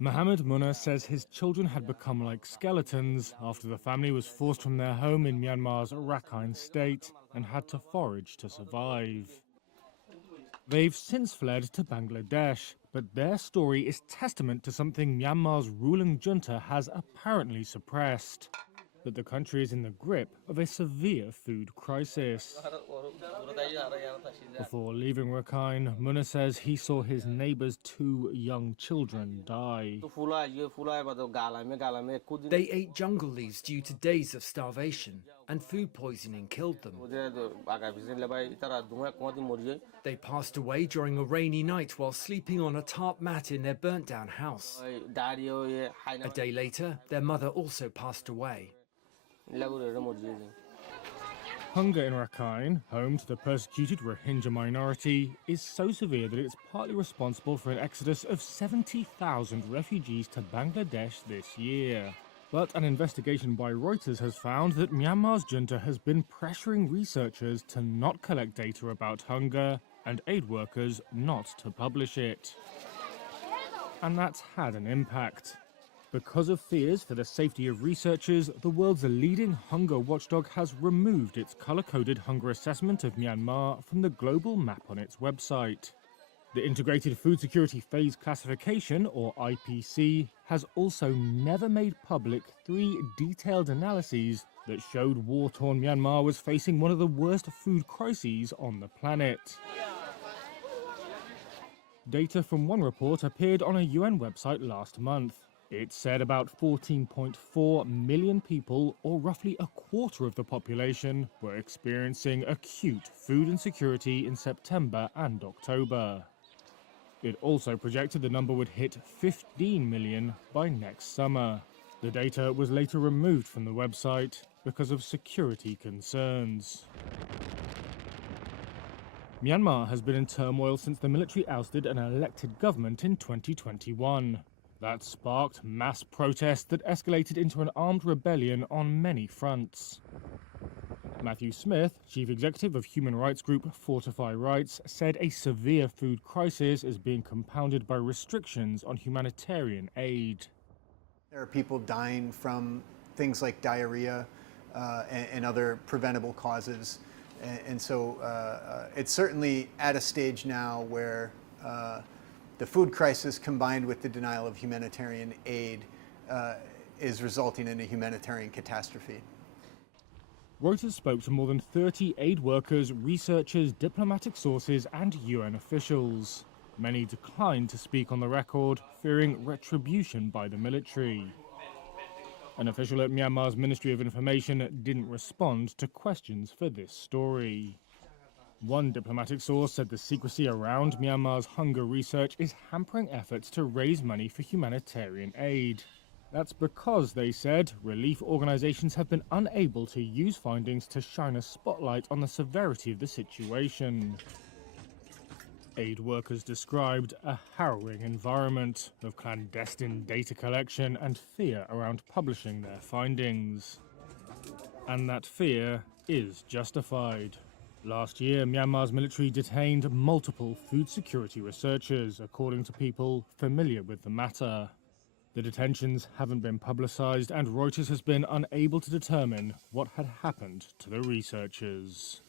Mohammed Munna says his children had become like skeletons after the family was forced from their home in Myanmar's Rakhine state and had to forage to survive. They've since fled to Bangladesh, but their story is testament to something Myanmar's ruling junta has apparently suppressed: that the country is in the grip of a severe food crisis. Before leaving Rakhine, Munna says he saw his neighbor's 2 young children die. They ate jungle leaves due to days of starvation, and food poisoning killed them. They passed away during a rainy night while sleeping on a tarp mat in their burnt-down house. A day later, their mother also passed away. Hunger in Rakhine, home to the persecuted Rohingya minority, is so severe that it's partly responsible for an exodus of 70,000 refugees to Bangladesh this year. But an investigation by Reuters has found that Myanmar's junta has been pressuring researchers to not collect data about hunger and aid workers not to publish it. And that's had an impact. Because of fears for the safety of researchers, the world's leading hunger watchdog has removed its color-coded hunger assessment of Myanmar from the global map on its website. The Integrated Food Security Phase Classification, or IPC, has also never made public 3 detailed analyses that showed war-torn Myanmar was facing one of the worst food crises on the planet. Data from one report appeared on a UN website last month. It said about 14.4 million people, or roughly a quarter of the population, were experiencing acute food insecurity in September and October. It also projected the number would hit 15 million by next summer. The data was later removed from the website because of security concerns. Myanmar has been in turmoil since the military ousted an elected government in 2021. That sparked mass protests that escalated into an armed rebellion on many fronts. Matthew Smith, chief executive of human rights group Fortify Rights, said a severe food crisis is being compounded by restrictions on humanitarian aid. There are people dying from things like diarrhea and other preventable causes. And so it's certainly at a stage now where the food crisis combined with the denial of humanitarian aid is resulting in a humanitarian catastrophe. Reuters spoke to more than 30 aid workers, researchers, diplomatic sources, and UN officials. Many declined to speak on the record, fearing retribution by the military. An official at Myanmar's Ministry of Information didn't respond to questions for this story. One diplomatic source said the secrecy around Myanmar's hunger research is hampering efforts to raise money for humanitarian aid. That's because, they said, relief organizations have been unable to use findings to shine a spotlight on the severity of the situation. Aid workers described a harrowing environment of clandestine data collection and fear around publishing their findings. And that fear is justified. Last year, Myanmar's military detained multiple food security researchers, according to people familiar with the matter. The detentions haven't been publicized, and Reuters has been unable to determine what had happened to the researchers.